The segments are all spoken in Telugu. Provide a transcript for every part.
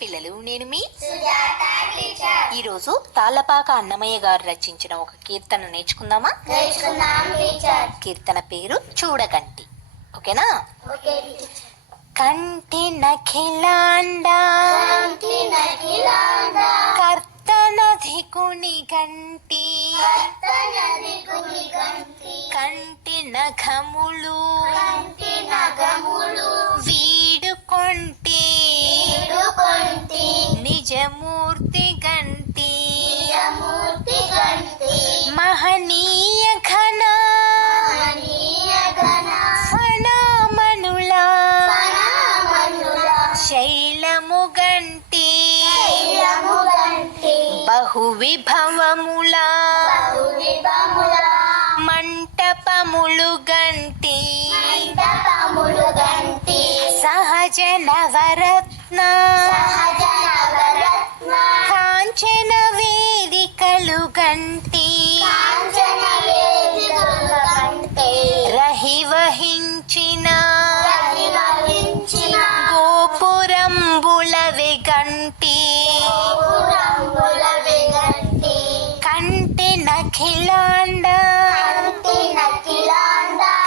పిల్లలు నేను మీ ఈరోజు తాళ్ళపాక అన్నమయ్య గారు రచించిన ఒక కీర్తన నేర్చుకుందామా? కీర్తన పేరు చూడకంటి. ఓకేనా? కంటి నఖిలాండా. కర్తనధికుని కంటి. కంటి. నఖములు. కంటి బహు విభవములా మంటపములు గంటి సహజ నవరత్న కాంచన వేదికలు గంటి రహివహించిన. గోపురంబులవి గంటి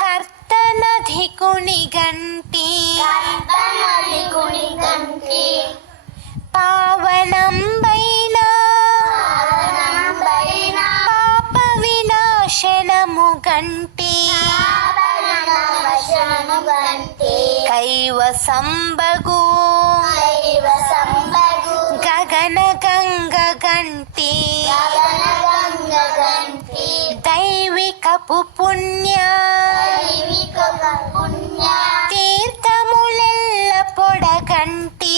కర్తనధికుని గంటి కర్తనది కుని గంటి పావనంబైన. పావనంబైన. పాప వినాశనము దైవికపు పుణ్య తీర్థములెల్ల పొడగంటి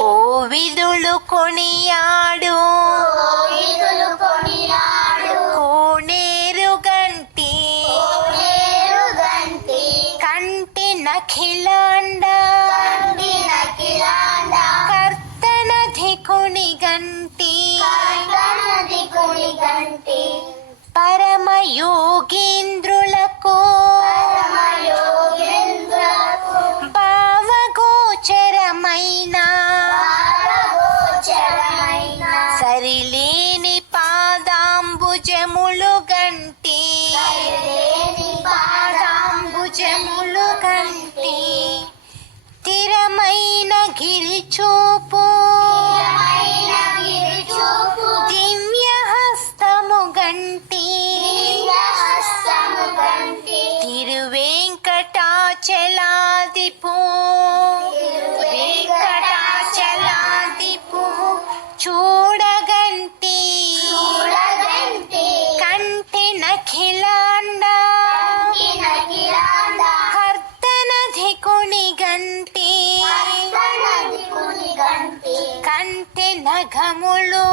కోవిదులు కొనియాడు. కోనేరు గంటి కంటి నఖిలాండ యోగీంద్రులకు భావగోచరమైన సరిలేని పాదాంబుజములు గంటి. పాదాంబుజములు గంటి. స్థిరమైన గిరిచూపు. తిరువేంకటాచలాదిపు వెంకటాచలాదిపు చూడగంటి కంటి నఖిలాండ కర్తనది కుని గంటి కంటి నగములు